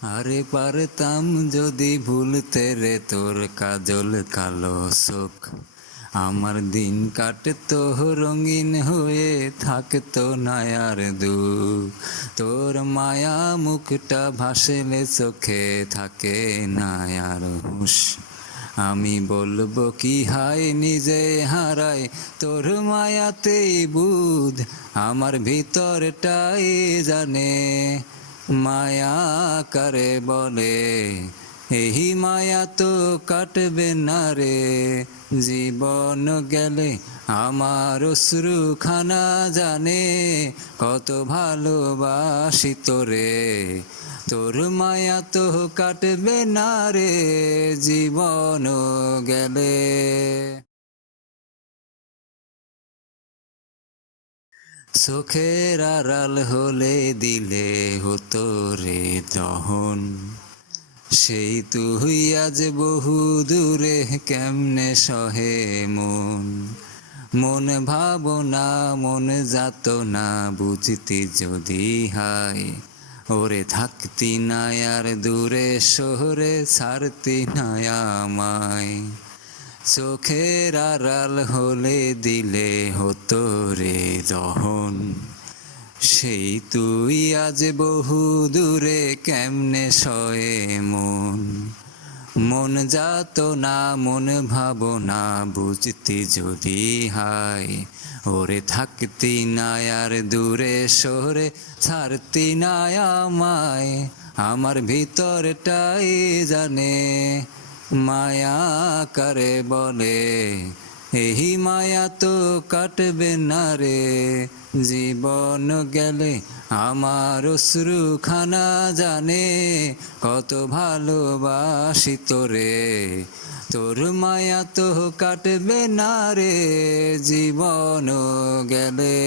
আরে পারতাম যদি ভুলতে রে তোর কাজল কালো চোখ, আমার দিন কাটতো রঙিন হয়ে থাকতো না আর দুঃখ। তোর মায়া মুখটা ভাসলে চোখে থাকে না আর হুঁশ। আমি বলবো কি হায় নিজে হারাই তোর মায়াতেই বুধ, আমার ভিতরটাই জানে মায়া কারে বলে। এই মায়া তো কাটবে না রে, জীবন গেলে আমার অশ্রুখানা জানে কত ভালোবাসি তোরে। তোর মায়া তো কাটবে না রে, জীবন গেলে। চোখের আড়াল হলে দিলে হতো রে দহন, সেই তুই আজ বহু দূরে কেমনে সহে মন। মন ভাবনা মন যাত না বুঝতি যদি হায়, ওরে থাকতি না আর দূরে শহরে ছাড়তি না আমায়। চোখের আড়াল হলে দিলে হতো রে দহন, সেই তুই আজ বহু দূরে কেমনে সয়ে মন। মন যাত না মন ভাবনা বুঝতি যদি হায়, ওরে থাকতি না আর দূরে সরে ছাড়তি না আমায়। আমার ভিতরটাই জানে মায়া কারে বলে, এই মায়া তো কাটবে না রে, জীবন গেলে আমার অশ্রুখানা জানে কত ভালোবাসি তোরে। তোর মায়া তো কাটবে না রে, জীবন গেলে।